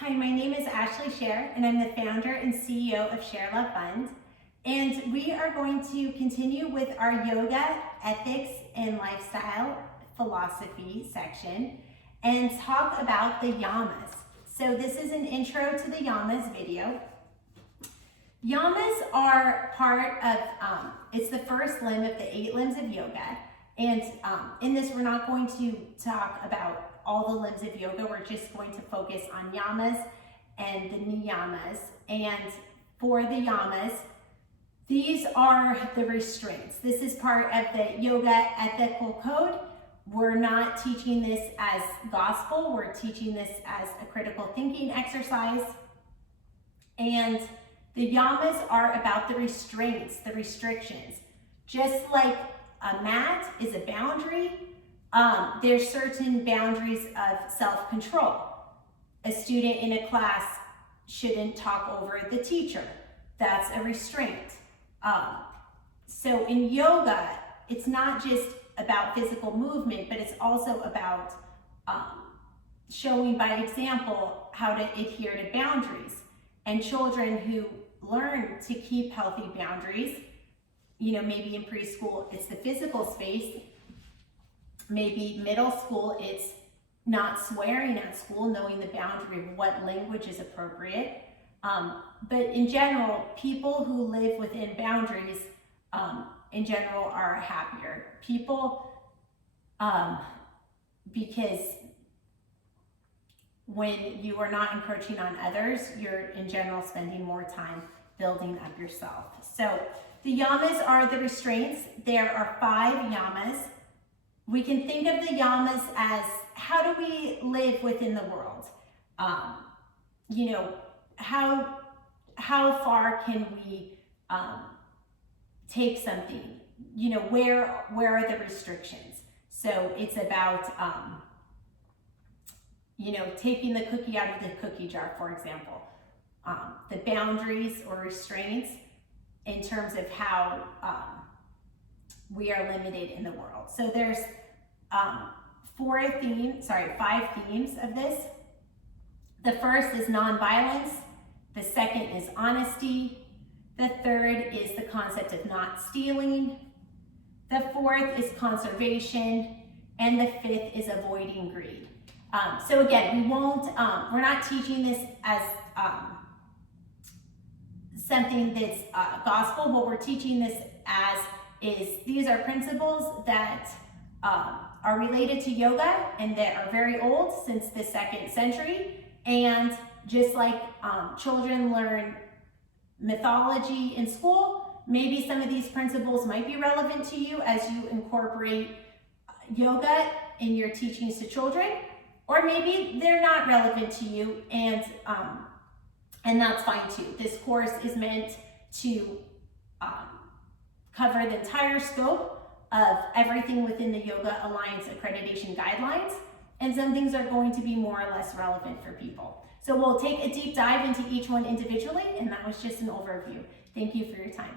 Hi, my name is Ashley Scher, and I'm the founder and CEO of ShareLove.Fund. And we are going to continue with our yoga, ethics, and lifestyle philosophy section and talk about the yamas. So this is an intro to the yamas video. Yamas are part of, it's the first limb of the 8 limbs of yoga. And in this, we're not going to talk about all the limbs of yoga. We're just going to focus on yamas and the niyamas. And for the yamas, these are the restraints. This is part of the yoga ethical code. We're not teaching this as gospel. We're teaching this as a critical thinking exercise. And the yamas are about the restraints, the restrictions. Just like a mat is a boundary, there's certain boundaries of self-control. A student in a class shouldn't talk over the teacher. That's a restraint. So in yoga, it's not just about physical movement, but it's also about showing by example how to adhere to boundaries. And children who learn to keep healthy boundaries, maybe in preschool, it's the physical space. Maybe middle school, it's not swearing at school, knowing the boundary of what language is appropriate. But in general, people who live within boundaries, in general, are happier people, because when you are not encroaching on others, you're in general spending more time building up yourself. So the yamas are the restraints. There are 5 yamas. We can think of the yamas as how do we live within the world? How far can we take something? Where are the restrictions? So it's about taking the cookie out of the cookie jar, for example. The boundaries or restraints in terms of how we are limited in the world. So there's 5 themes of this. The first is nonviolence. The second is honesty. The third is the concept of not stealing. The 4th is conservation. And the 5th is avoiding greed. So again, we're not teaching this as something that's gospel. What we're teaching this as is these are principles that are related to yoga and that are very old, since the 2nd century. And just like children learn mythology in school, maybe some of these principles might be relevant to you as you incorporate yoga in your teachings to children, or maybe they're not relevant to you, and that's fine too. This course is meant to cover the entire scope of everything within the Yoga Alliance accreditation guidelines, and some things are going to be more or less relevant for people. So we'll take a deep dive into each one individually, and that was just an overview. Thank you for your time.